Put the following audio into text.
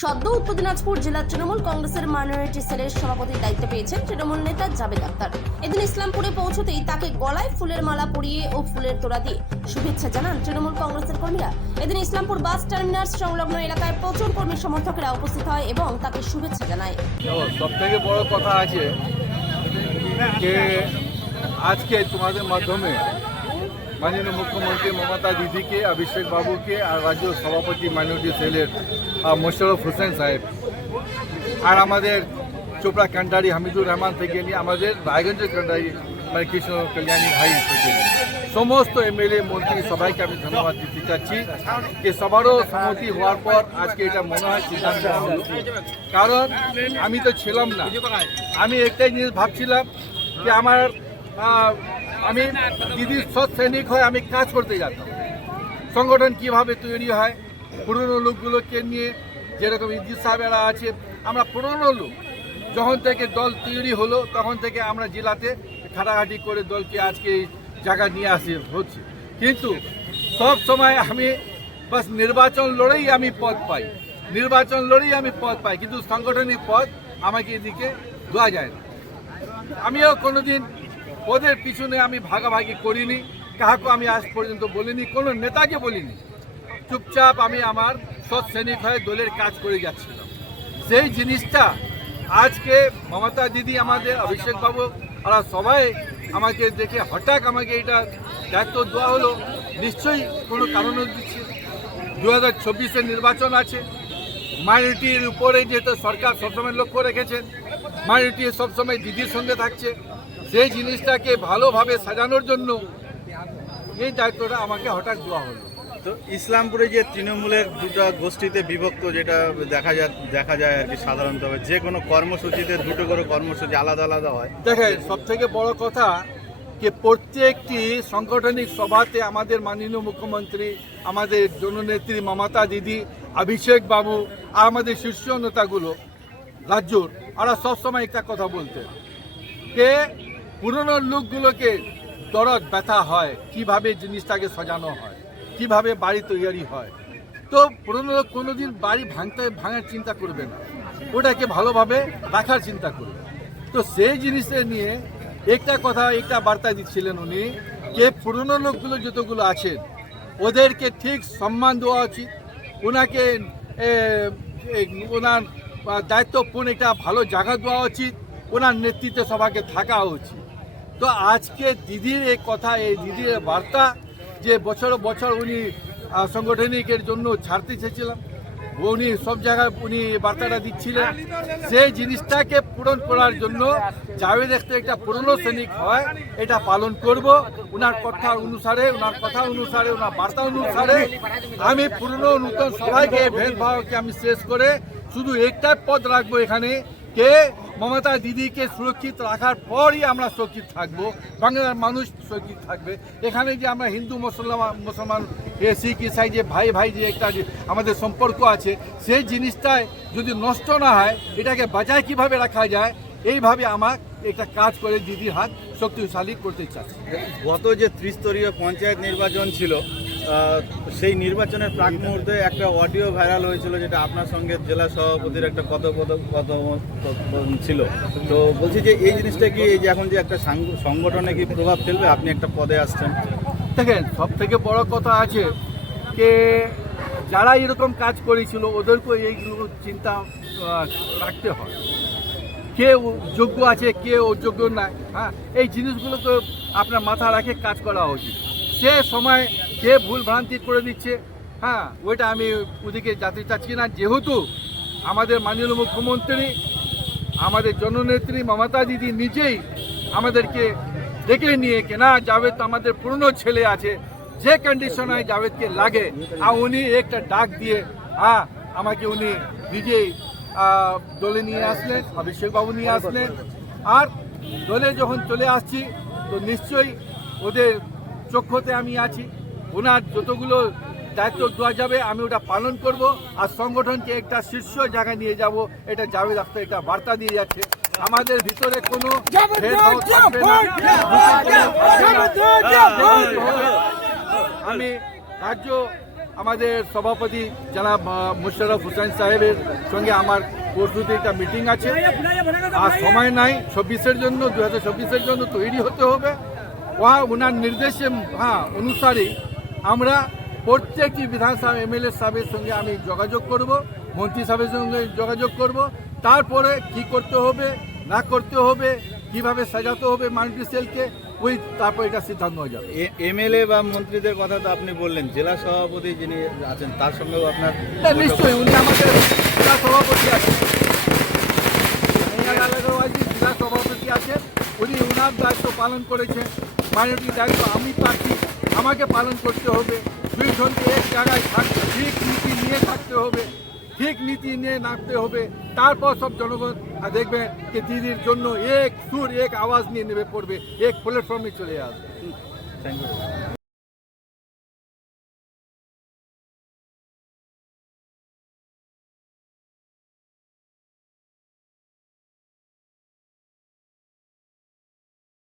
সদ্য উত্তর দিনাজপুর জেলা তৃণমূল কংগ্রেসের মাইনরিটি সেলের সভাপতির দায়িত্ব পেয়েছেন তৃণমূল নেতা জাবেদ আক্তার এদিন ইসলামপুরে পৌঁছতেই তাকে গলায় ফুলের মালা পরিয়ে ও ফুলের তোড়া দিয়ে শুভেচ্ছা জানান তৃণমূল কংগ্রেসের কর্মীরা। এদিন ইসলামপুর বাস টার্মিনাস সংলগ্ন এলাকায় প্রচুর কর্মী সমর্থকেরা উপস্থিত হয় এবং তাকে শুভেচ্ছা জানায়। সব থেকে বড় কথা আছে আজকে তোমাদের মাধ্যমে মাননীয় মুখ্যমন্ত্রী মমতা দিদিকে অভিষেক বাবুকে আর রাজ্য সভাপতি মাইনরিটি সেলের আহ, মোশাররফ হোসেন সাহেব। আর আমাদের চোপড়া কান্ডারি হামিদুর রহমান থেকে নিয়ে আমাদের রায়গঞ্জের কান্ডারি মানে কৃষ্ণ কল্যাণী ভাই থেকে। সমস্ত এমএলএ মন্ত্রী সবাইকে আমি ধন্যবাদ দিতে চাচ্ছি যে সবারও সম্মতি হওয়ার পর আজকে এটা মনে হয় সিদ্ধান্ত কারণ আমি তো ছিলাম না। আমি একটাই জিনিস ভাবছিলাম যে আমার আমি দিদির সৎ সৈনিক হয়ে আমি কাজ করতে যেতাম, সংগঠন কীভাবে তৈরি হয়, পুরনো লোকগুলোকে নিয়ে যেরকম ইদ্দিস সাহেবেরা আছে, আমরা পুরনো লোক, যখন থেকে দল তৈরি হলো, তখন থেকে আমরা জেলাতে খাটাখাটি করে দলকে আজকে এই জায়গায় নিয়ে আসি, হচ্ছে। কিন্তু সব সময় আমি বাস নির্বাচন লড়েই আমি পদ পাই, নির্বাচন লড়েই আমি পদ পাই, কিন্তু সাংগঠনিক পদ আমাকে এদিকে দেওয়া যায় না। আমিও কোনোদিন ওদের পিছনে আমি ভাগাভাগি করিনি কাহাকে আমি আজ পর্যন্ত বলিনি, কোনো নেতাকে বলিনি। চুপচাপ আমি আমার সৎ সৈনিক হয়ে দলের কাজ করে যাচ্ছিলাম। সেই জিনিসটা আজকে মমতা দিদি আমাদের অভিষেক বাবু ওরা সবাই আমাকে দেখে হঠাৎ আমাকে এটা দায়িত্ব দেওয়া হলো, নিশ্চয়ই কোনো কারণও দিচ্ছে দু হাজার চব্বিশের নির্বাচন আছে, মাইনরিটির উপরে যেহেতু সরকার সবসময় লক্ষ্য রেখেছেন মাইনরিটি সবসময় দিদির সঙ্গে থাকছে সেই জিনিসটাকে ভালোভাবে সাজানোর জন্য এই দায়িত্বটা আমাকে হঠাৎ দেওয়া হলো। তো ইসলামপুরে যে তৃণমূলের দুটো গোষ্ঠীতে বিভক্ত যেটা দেখা যায় দেখা যায় আর কি সাধারণত। যে কোনো কর্মসূচিতে দুটো করে কর্মসূচি আলাদা আলাদা হয়। দেখেন সব থেকে বড় কথা যে প্রত্যেকটি সাংগঠনিক সভাতে আমাদের মাননীয় মুখ্যমন্ত্রী আমাদের জননেত্রী মমতা দিদি অভিষেক বাবু আর আমাদের শীর্ষ নেতাগুলো রাজ্যর ওরা সবসময় একটা কথা বলতেন যে পুরনো লোকগুলোকে দরদ, ব্যথা হয়। কীভাবে জিনিসটাকে সাজানো হয়? কীভাবে বাড়ি তৈরি হয়? তো পুরনো লোক কোনোদিন বাড়ি ভাঙতে, ভাঙার চিন্তা করবে না। ওটাকে ভালোভাবে রাখার চিন্তা করবে। তো সেই জিনিসটা নিয়ে একটা কথা, একটা বার্তা দিচ্ছিলেন উনি যে পুরনো লোকগুলো যতগুলো আছেন, ওদেরকে ঠিক সম্মান দেওয়া উচিত। ওনাকে ওনার দায়িত্বপূর্ণ একটা ভালো জায়গা দেওয়া উচিত। ওনার নেতৃত্বে সবাইকে থাকা উচিত। তো আজকে দিদির এই কথা, এই দিদির বার্তা যে বছর বছর উনি সাংগঠনিকের জন্য ছাড়তে চেয়েছিলাম, উনি সব জায়গায় উনি বার্তাটা দিচ্ছিলেন। সেই জিনিসটাকে পূরণ করার জন্য জাভেদ একটা একটা পুরনো সৈনিক হয়, এটা পালন করব। ওনার কথা অনুসারে ওনার কথা অনুসারে ওনার বার্তা অনুসারে আমি পুরনো নূতন সবাইকে ভেদভাবকে আমি শেষ করে শুধু একটাই পদ রাখব এখানে, কে মমতা দিদিকে সুরক্ষিত রাখার পরই আমরা সুরক্ষিত থাকব। বাংলার মানুষ সুরক্ষিত থাকবে। এখানে যে আমরা হিন্দু, মুসলমান মুসলমান শিখ ইসাই যে ভাই ভাই যে একটা আমাদের সম্পর্ক আছে, সেই জিনিসটাই যদি নষ্ট না হয়, এটাকে বাজায় কীভাবে রাখা যায়, এইভাবে আমার একটা কাজ করে দিদির হাত শক্তিশালী করতে চাচ্ছি। গত যে ত্রিস্তরীয় পঞ্চায়েত নির্বাচন ছিল সেই নির্বাচনের প্রাক মুহূর্তে একটা অডিও ভাইরাল হয়েছিল যেটা আপনার সঙ্গে জেলা সভাপতির একটা কথোপকথন ছিল। তো বলছি যে এই জিনিসটা কি, এই যে এখন যে একটা সংগঠনে কি প্রভাব ফেলবে? আপনি একটা পদে আসছেন। দেখেন সব থেকে বড় কথা আছে যে, যারা এরকম কাজ করেছিল, ওদেরকেও এইগুলো চিন্তা রাখতে হয়। কে যোগ্য আছে, কে অযোগ্য নাই হ্যাঁ? এই জিনিসগুলোকে আপনার মাথা রাখে কাজ করা উচিত। সে সময় কে ভুল ভ্রান্তি করে দিচ্ছে হ্যাঁ ওইটা আমি ওদিকে যাতে চাচ্ছি না। যেহেতু আমাদের মাননীয় মুখ্যমন্ত্রী, আমাদের জননেত্রী মমতা দিদি নিজেই আমাদেরকে ডেকে নিয়ে কে না জাভেদ আমাদের পুরনো ছেলে আছে, যে কন্ডিশনে জাভেদকে লাগে, আর উনি একটা ডাক দিয়ে হ্যাঁ আমাকে উনি নিজেই দলে নিয়ে আসলেন অভিষেক বাবু নিয়ে আসলেন। আর দলে যখন চলে আসছি, তো নিশ্চয়ই ওদের চক্ষতে আমি আছি। ওনার যতগুলো দায়িত্ব দেওয়া যাবে আমি ওটা পালন করব আর সংগঠনকে একটা শীর্ষ জায়গায় নিয়ে যাব। এটা জাভেদ আখতার একটা বার্তা দিয়ে যাচ্ছে। আমাদের ভিতরে কোনো। আমি রাজ্য আমাদের সভাপতি জনাব মুশারফ হুসাইন সাহেবের সঙ্গে আমার পরশুতে একটা মিটিং আছে। আর সময় নাই চব্বিশের জন্য দু হাজার চব্বিশের জন্য তৈরি হতে হবে। ওয়া ওনার নির্দেশে হ্যাঁ অনুসারে আমরা প্রত্যেকটি বিধানসভা এমএলএ সাহেবের সঙ্গে আমি যোগাযোগ করব মন্ত্রী সাহেবের সঙ্গে যোগাযোগ করব। তারপরে কি করতে হবে না করতে হবে কীভাবে সাজাতে হবে মাল্টি সেলকে ওই তারপর এটা সিদ্ধান্ত হয়ে যাবে। এমএলএ বা মন্ত্রীদের কথা তো আপনি বললেন জেলা সভাপতি যিনি আছেন তার সঙ্গেও আপনার হ্যাঁ, নিশ্চয়ই উনি আমাদের জেলা সভাপতি আছেন। জেলা সভাপতি আছেন উনি উনার দায়িত্ব পালন করেছেন। মাইনরিটি দায়িত্ব আমি পাচ্ছি। আমাকে পালন করতে হবে। দুইজনকে এক জায়গায় থাকতে, ঠিক নীতি নিয়ে থাকতে হবে। ঠিক নীতি নিয়ে নামতে হবে। তারপর সব জনগণ দেখবেন যে দিদির জন্য এক সুর, এক আওয়াজ নিয়ে নেবে পড়বে। এক প্ল্যাটফর্মে চলে আসবে। Thank you